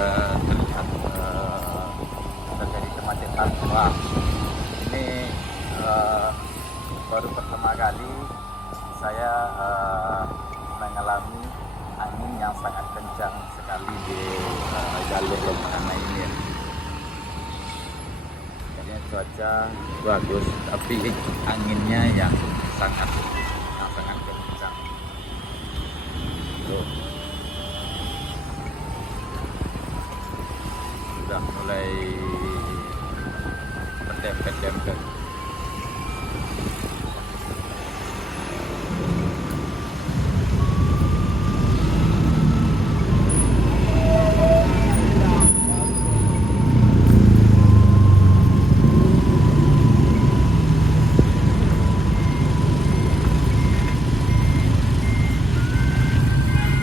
sudah terlihat terjadi kemacetan. Wah, ini baru pertama kali saya mengalami angin yang sangat kencang sekali di jalur Lompana ini ya. Kayaknya cuaca bagus, tapi anginnya yang sangat kencang. Tuh. Sudah mulai berdempet-dempet.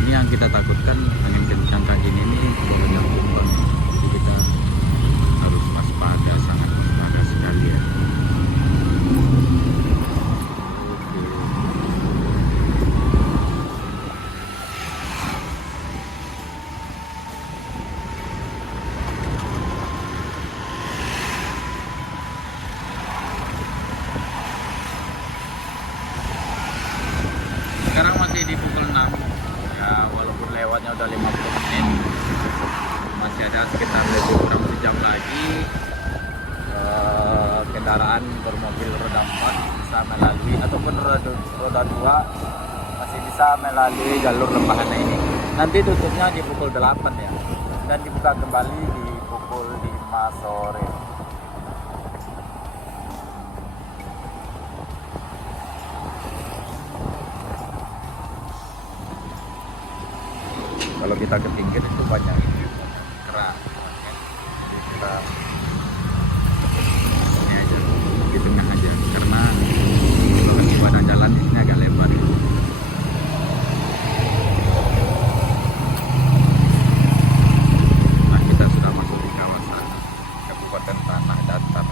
Ini yang kita takutkan, angin kencang kayak gini nih banyak tumbang. Jadi kita harus waspada, sangat waspada sekali ya. Oke. Sekarang masih di pukul 6 ya, walaupun lewatnya udah 50 menit, masih ada sekitar lebih kurang sejam lagi kendaraan bermobil roda 4 bisa melalui, ataupun roda 2 masih bisa melalui jalur Lembahana ini. Nanti tutupnya di pukul 8 ya, dan dibuka kembali di pukul 5 sore. Kalau kita ke pinggir itu banyak kerak, jadi kita ini aja, di tengah aja, karena lokasi badan jalan di sini agak lebar. Nah, kita sudah masuk di kawasan Kabupaten Tanah Datar.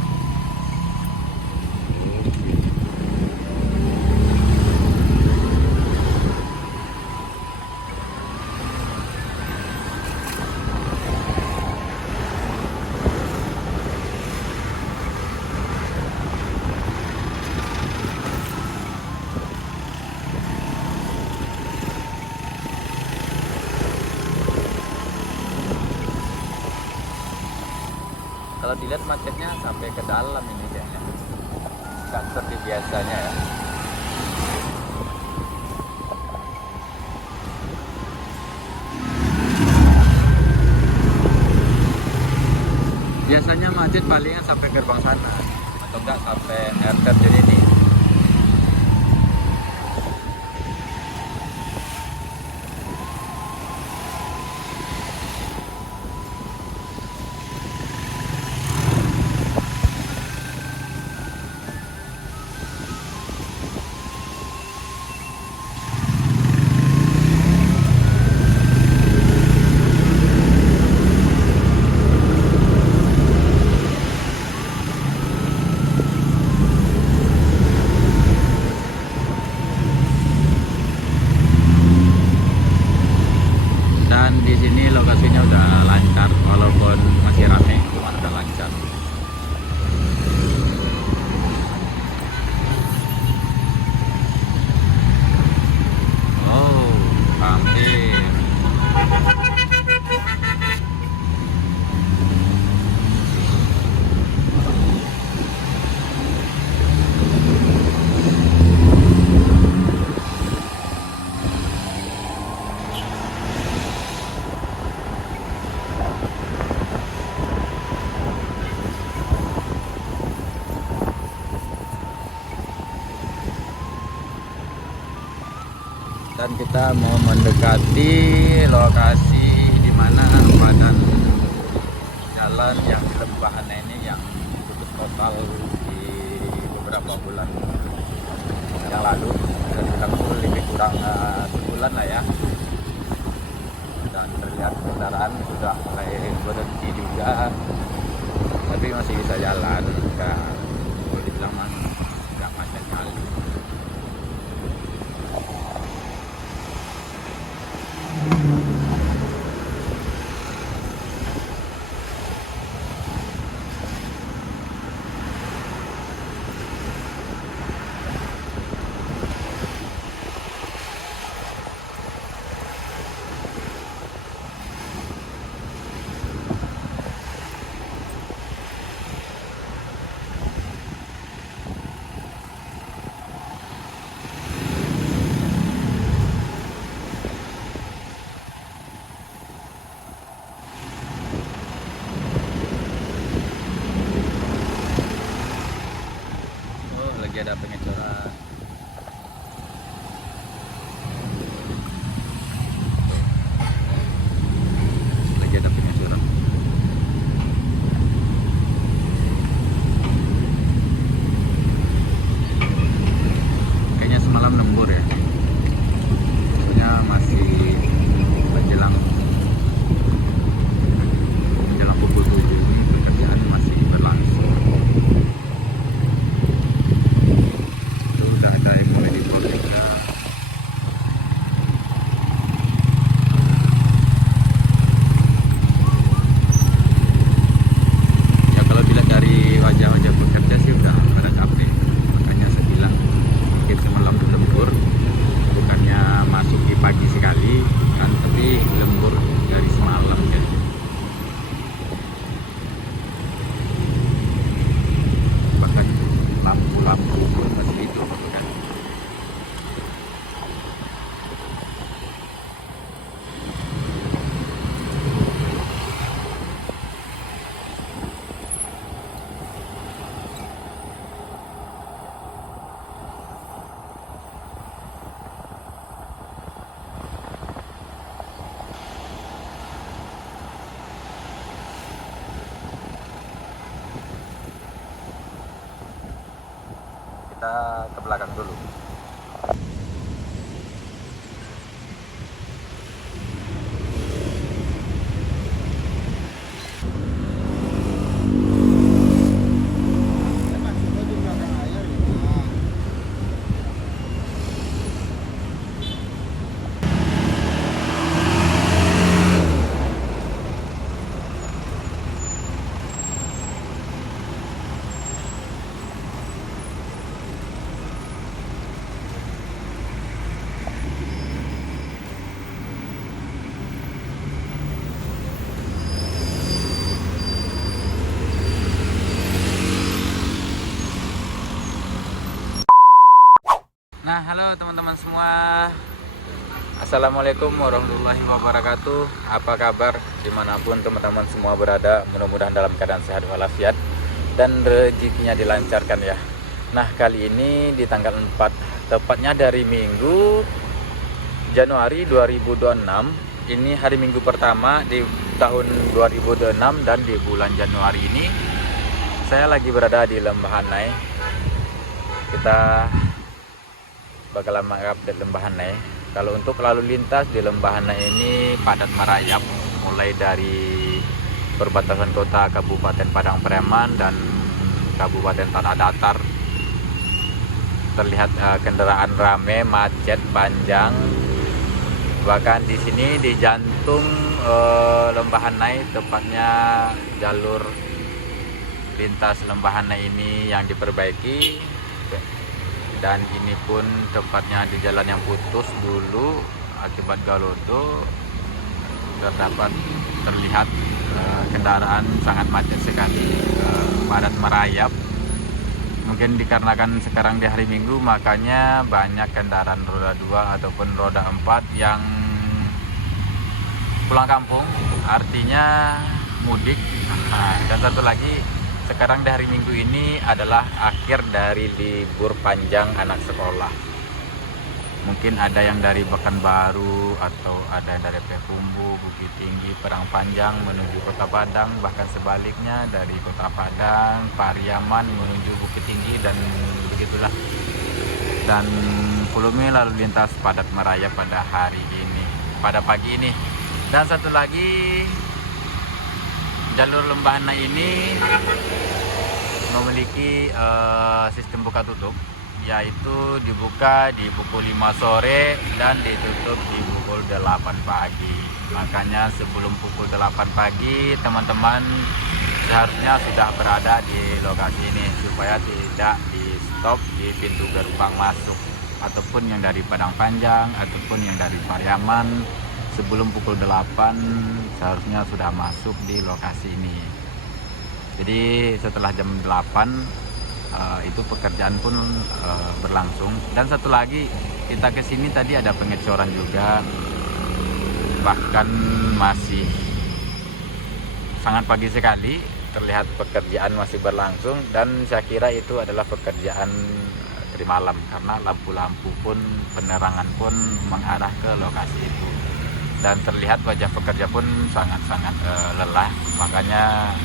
Kalau dilihat macetnya sampai ke dalam ini kayaknya, nggak seperti biasanya ya. Biasanya macet palingnya sampai gerbang sana, atau enggak sampai air terjun ini. Dan di sini lokasinya udah lancar, walaupun masih rame, cuma udah lancar. Oh, hampir. Dan kita mau mendekati lokasi di mana badan jalan yang di Lembahana ini yang putus total di beberapa bulan yang lalu, dan kita lebih kurang sebulan lah ya. Dan terlihat kendaraan sudah mulai berhenti juga, tapi masih bisa jalan, nggak boleh dibilang nggak macet kali. ada pengecoran. Lagi ada pengecoran. Kayaknya semalam lembur ya. Soalnya masih menjelang pukul 7 ini pekerjaan masih berlangsung. Itu udah ada yang mulai dipol juga. Ya kalau dilihat dari wajah-wajah pekerja sih udah pada capek. Makanya saya bilang mungkin semalam lembur, bukannya masuk di pagi sekali kan, tapi lembur dari semalam kan. Bahkan lampu-lampu pun masih hidup kan. Kita ke belakang dulu. Nah, halo teman-teman semua. Assalamualaikum warahmatullahi wabarakatuh. Apa kabar dimanapun teman-teman semua berada? Mudah-mudahan dalam keadaan sehat walafiat dan rezekinya dilancarkan ya. Nah, kali ini di tanggal 4, tepatnya dari Minggu Januari 2026. Ini hari Minggu pertama di tahun 2026, dan di bulan Januari ini saya lagi berada di Lembahanai. Kita bakalan mengupdate Lembahanai. Kalau untuk lalu lintas di Lembahanai ini padat merayap, mulai dari perbatasan kota Kabupaten Padang Preman dan Kabupaten Tanah Datar. Terlihat kendaraan rame, macet panjang. Bahkan di sini di jantung Lembahanai, tepatnya jalur lintas Lembahanai ini yang diperbaiki. Dan ini pun tepatnya di jalan yang putus dulu akibat galodo, terlihat kendaraan sangat macet sekali, padat merayap. Mungkin dikarenakan sekarang di hari Minggu, makanya banyak kendaraan roda 2 ataupun roda 4 yang pulang kampung, artinya mudik. Dan satu lagi, sekarang di hari Minggu ini adalah akhir dari libur panjang anak sekolah. Mungkin ada yang dari Pekanbaru, atau ada yang dari Pekumbu, Bukit Tinggi, Padang Panjang menuju Kota Padang, bahkan sebaliknya dari Kota Padang, Pariaman menuju Bukit Tinggi, dan begitulah. Dan volume lalu lintas padat merayap pada hari ini, pada pagi ini. Dan satu lagi, jalur Lembahanai ini memiliki sistem buka tutup, yaitu dibuka di pukul 5 sore dan ditutup di pukul 8 pagi. Makanya sebelum pukul 8 pagi teman-teman seharusnya sudah berada di lokasi ini, supaya tidak di stop di pintu gerbang masuk, ataupun yang dari Padang Panjang ataupun yang dari Pariaman. Sebelum pukul 8 seharusnya sudah masuk di lokasi ini. Jadi setelah jam 8 itu pekerjaan pun berlangsung. Dan satu lagi, kita kesini tadi ada pengecoran juga, bahkan masih sangat pagi sekali, terlihat pekerjaan masih berlangsung. Dan saya kira itu adalah pekerjaan seperti malam, karena lampu-lampu pun, penerangan pun mengarah ke lokasi itu, dan terlihat wajah pekerja pun sangat-sangat lelah. Makanya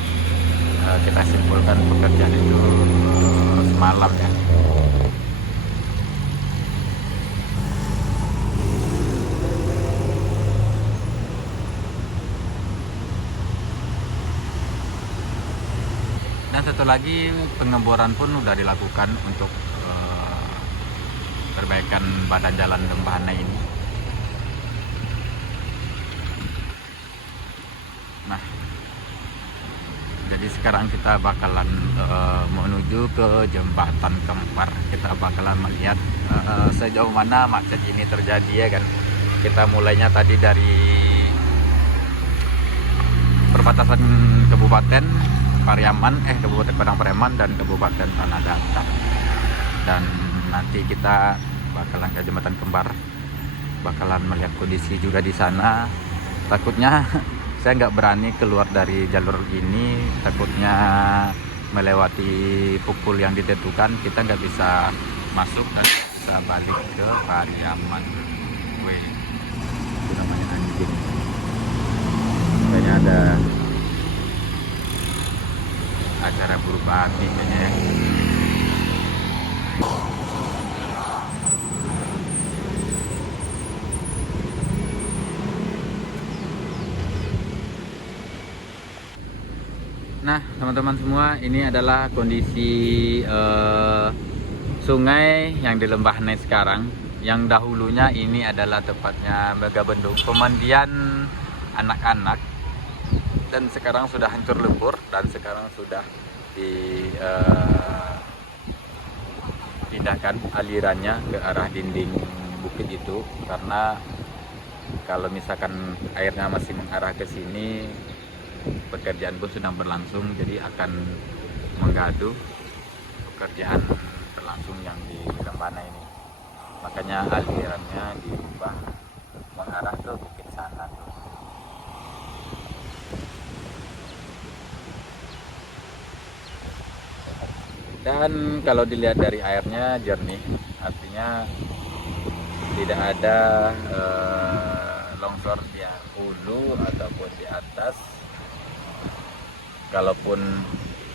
kita simpulkan pekerjaan itu semalam ya. Dan satu lagi, pengeboran pun sudah dilakukan untuk perbaikan badan jalan Lembahana ini. Nah, jadi sekarang kita bakalan menuju ke Jembatan Kempar. Kita bakalan melihat sejauh mana macet ini terjadi ya kan. Kita mulainya tadi dari perbatasan Kabupaten Pariaman, Kabupaten Padang Pariaman dan Kabupaten Tanah Datar. Dan nanti kita bakalan ke Jembatan Kembar, bakalan melihat kondisi juga di sana. Takutnya saya nggak berani keluar dari jalur ini, takutnya melewati pukul yang ditentukan kita nggak bisa masuk dan bisa balik ke Pariaman. Itu namanya anjing. Kayaknya ada acara berubah api kayaknya. Nah teman-teman semua, ini adalah kondisi sungai yang di Lembahana sekarang. Yang dahulunya ini adalah tepatnya Megabendung, pemandian anak-anak, dan sekarang sudah hancur lebur, dan sekarang sudah dipindahkan alirannya ke arah dinding bukit itu, karena kalau misalkan airnya masih mengarah ke sini, pekerjaan pun sedang berlangsung, jadi akan menggaduh pekerjaan berlangsung yang di Lembahana ini. Makanya alirannya diubah mengarah ke bukit sana tuh. Dan kalau dilihat dari airnya jernih, artinya tidak ada longsor di hulu ataupun di atas. Kalaupun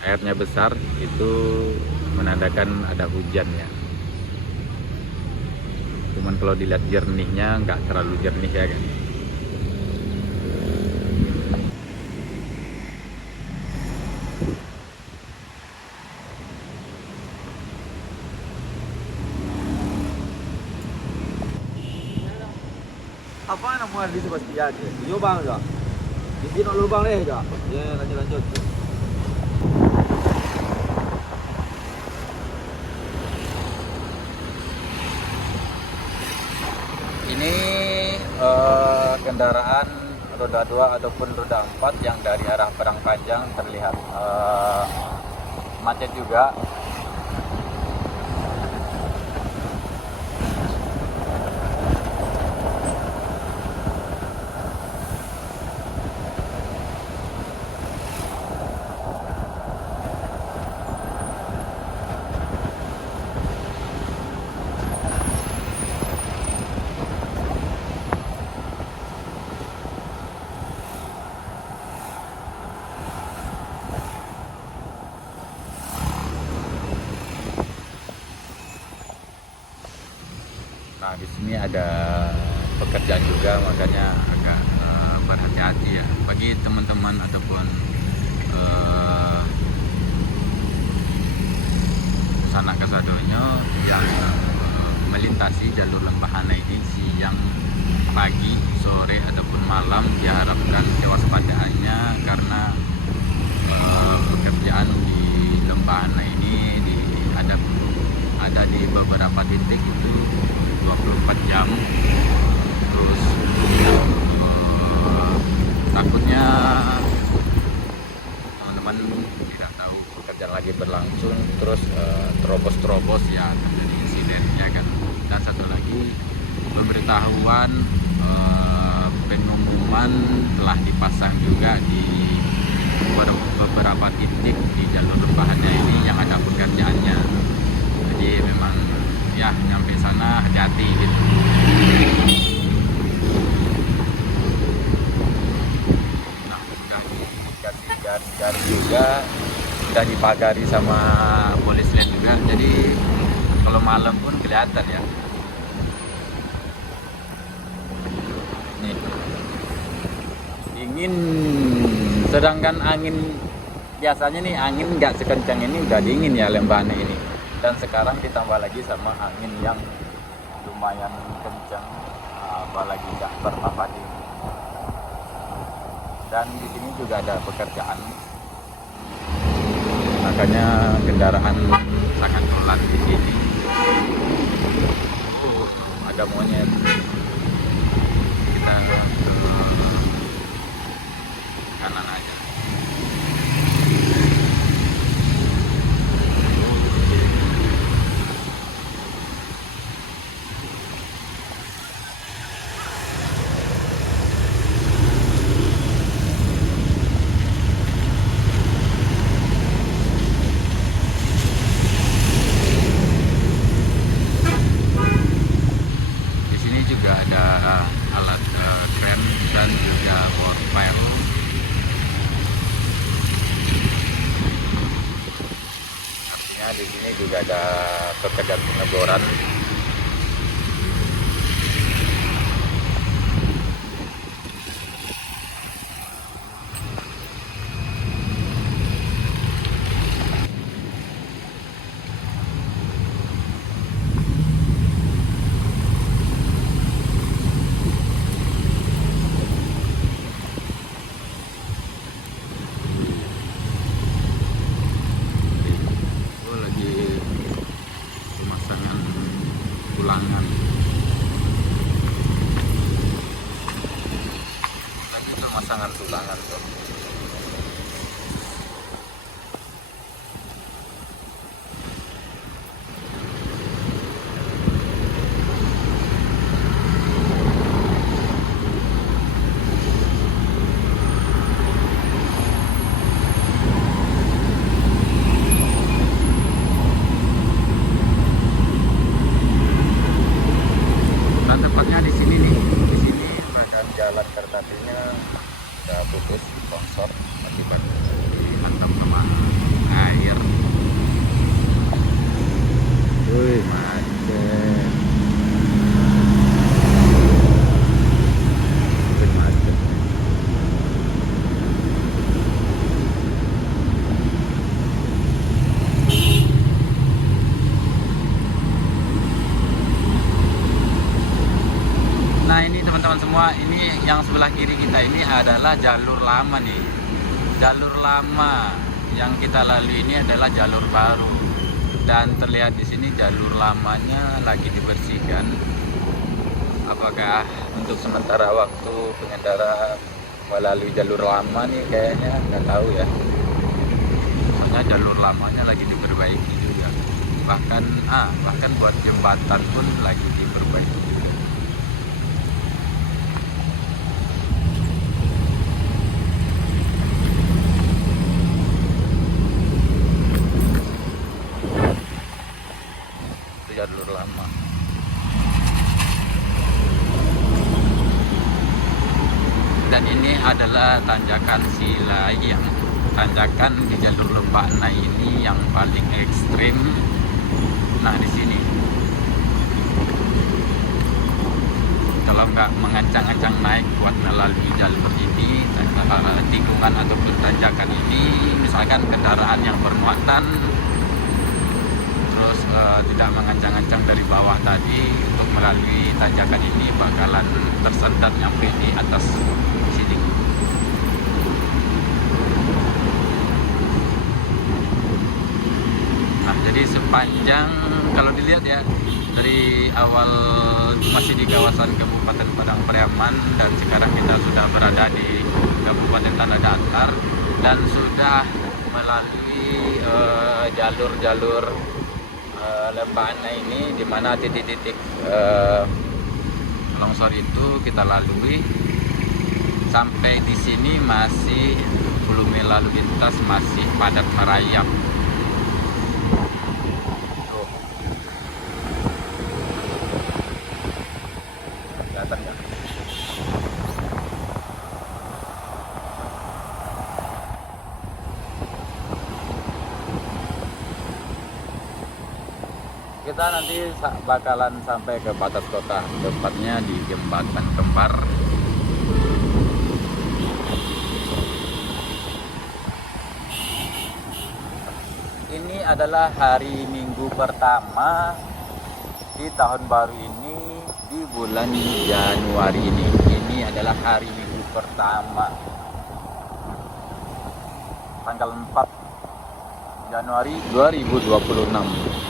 airnya besar, itu menandakan ada hujan ya. Cuman kalau dilihat jernihnya nggak terlalu jernih ya kan. Apa nak muat di sebelah dia je? Lubang je. Di sini nak lubang leh je. Ya, lanjut. Ini kendaraan roda 2 ataupun roda 4 yang dari arah Padang Panjang terlihat macet juga. Nah, di sini ada pekerjaan juga, makanya agak berhati-hati ya bagi teman-teman ataupun sanak kasadonyo yang melintasi jalur Lembahana ini siang, pagi, sore ataupun malam. Diharapkan kewaspadaannya, karena pekerjaan di Lembahana ini ada di beberapa titik itu 24 jam. Terus takutnya teman-teman tidak tahu pekerjaan lagi berlangsung, terus terobos ya, terjadi insiden ya kan. Dan satu lagi, pemberitahuan pengumuman telah dipasang juga di beberapa titik di jalur Lembahana ini yang ada pekerjaannya. Jadi memang ya nyampe sana hati-hati gitu. Nah, udah dikasih garis-garis juga, udah dipagari sama polisi juga, jadi kalau malam pun kelihatan ya. Nih, dingin, sedangkan angin biasanya nih angin nggak sekencang ini udah dingin ya Lembane ini, dan sekarang ditambah lagi sama angin yang lumayan kencang, apalagi nggak berpapat ini. Dan di sini juga ada pekerjaan, makanya kendaraan sangat pelan di sini. Ada monyet, kita ke kanan aja. Alat kren dan juga work file. Artinya di sini juga ada pekerjaan pengeboran. Tulangan dan itu pemasangan tulangan tuh. Tempatnya di sini nih, di sini bagian jalan Kertatinya udah putus, longsor akibat dihantam sama air. Wih, macet. Macet. Nah ini teman-teman semua, ini yang sebelah kiri kita ini adalah jalur lama nih. Jalur lama yang kita lalui ini adalah jalur baru, dan terlihat di sini jalur lamanya lagi dibersihkan. Apakah untuk sementara waktu pengendara melalui jalur lama nih, kayaknya nggak tahu ya. Soalnya jalur lamanya lagi diperbaiki juga. Bahkan buat jembatan pun lagi diperbaiki. Jalur lama. Dan ini adalah tanjakan Silayang. Tanjakan di jalur Lembana ini yang paling ekstrim. Nah di sini, kalau nggak mengancang-ancang naik buat melalui jalur ini, tikungan ataupun tanjakan ini, misalkan kendaraan yang bermuatan terus tidak mengancang-ancang dari bawah tadi untuk melalui tanjakan ini, bakalan tersendat nyampe di atas sini. Nah jadi sepanjang, kalau dilihat ya, dari awal masih di kawasan Kabupaten Padang Pariaman, dan sekarang kita sudah berada di Kabupaten Tanah Datar dan sudah melalui jalur-jalur Lembana ini, di mana titik-titik longsor itu kita lalui. Sampai di sini masih volume lalu lintas masih padat merayap. Tuh. kita nanti bakalan sampai ke batas kota, tepatnya di Jembatan Kembar. Ini adalah hari Minggu pertama di tahun baru ini, di bulan Januari ini. Ini adalah hari Minggu pertama, tanggal 4 Januari 2026.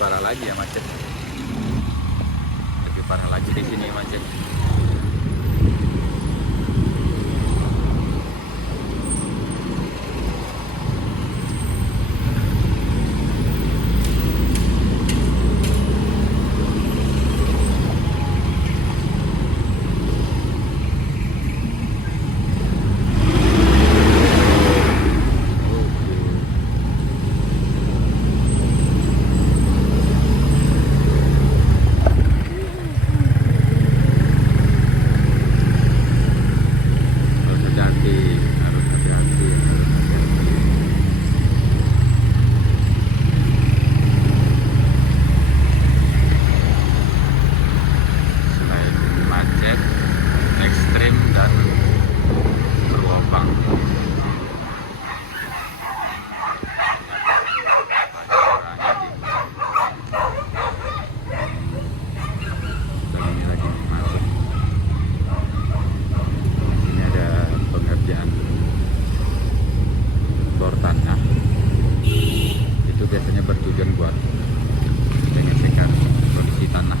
Parah lagi ya macet, lebih parah lagi di sini macet. Biasanya bertujuan buat menyelesaikan kondisi tanah.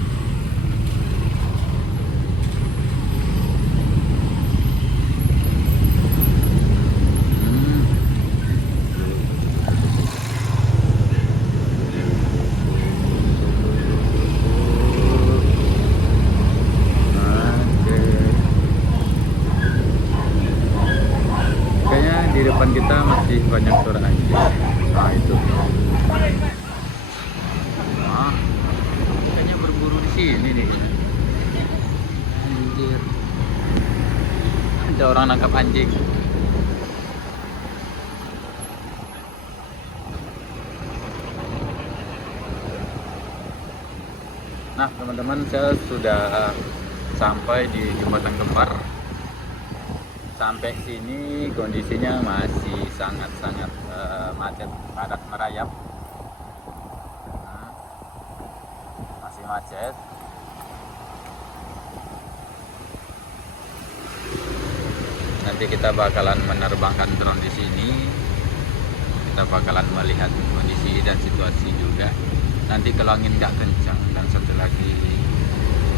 Kayaknya di depan kita masih banyak suara anjing. Nah itu. Kayaknya berburu di sini nih. Anjir. Ada orang nangkap anjing. Nah, teman-teman, saya sudah sampai di Jembatan Kembar. Sampai sini kondisinya masih sangat-sangat macet, padat merayap. Masih macet. Nanti kita bakalan menerbangkan drone di sini. Kita bakalan melihat kondisi dan situasi juga. Nanti kalau angin nggak kencang, dan satu lagi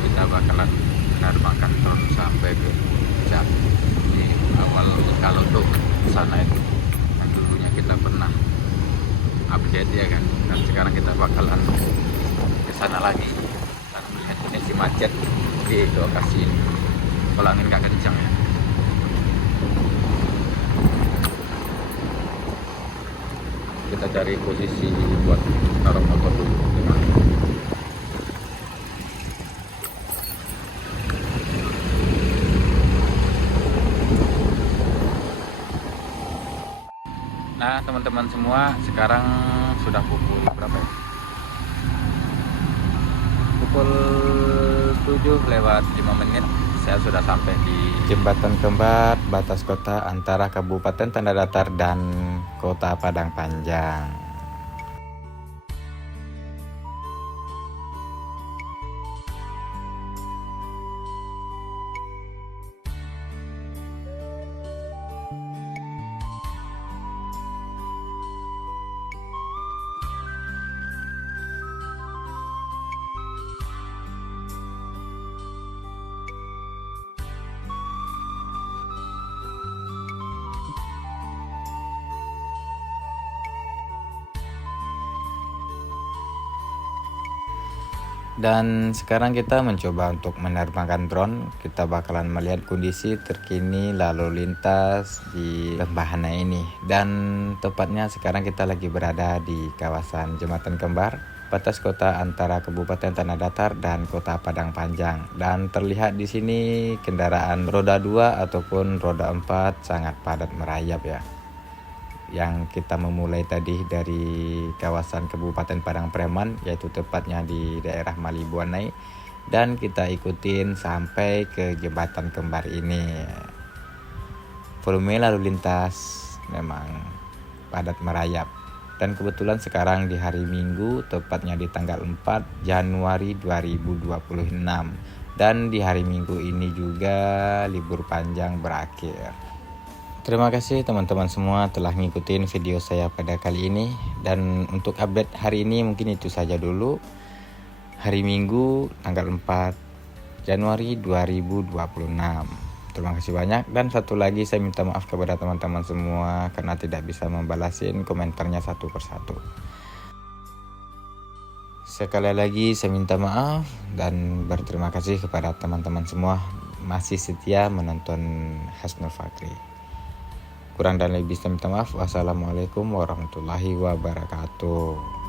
kita bakalan menerbangkan drone sampai ke puncak. Ini awal kalau untuk sana itu yang dulunya kita pernah update ya kan, dan sekarang kita bakalan ke sana lagi dan melihat kondisi macet di lokasi ini kalau angin nggak kencang ya. Kita cari posisi buat taruh motor dulu. Nah teman-teman semua, sekarang sudah pukul berapa ya? Pukul 7:05. Saya sudah sampai di Jembatan Kembar, batas kota antara Kabupaten Tanah Datar dan Kota Padang Panjang. Dan sekarang kita mencoba untuk menerbangkan drone. Kita bakalan melihat kondisi terkini lalu lintas di Lembah Hanai ini. Dan tepatnya sekarang kita lagi berada di kawasan Jembatan Kembar, batas kota antara Kabupaten Tanah Datar dan Kota Padang Panjang. Dan terlihat di sini kendaraan roda 2 ataupun roda 4 sangat padat merayap ya. Yang kita memulai tadi dari kawasan Kabupaten Padang Preman, yaitu tepatnya di daerah Malibuanai, dan kita ikutin sampai ke Jembatan Kembar ini. Volume lalu lintas memang padat merayap. Dan kebetulan sekarang di hari Minggu, tepatnya di tanggal 4 Januari 2026. Dan di hari Minggu ini juga libur panjang berakhir. Terima kasih teman-teman semua telah ngikutin video saya pada kali ini. Dan untuk update hari ini mungkin itu saja dulu. Hari Minggu tanggal 4 Januari 2026. Terima kasih banyak. Dan satu lagi saya minta maaf kepada teman-teman semua karena tidak bisa membalasin komentarnya satu persatu. Sekali lagi saya minta maaf dan berterima kasih kepada teman-teman semua masih setia menonton Hasnul Fakri. Kurang dan lebih saya minta maaf. Wassalamualaikum warahmatullahi wabarakatuh.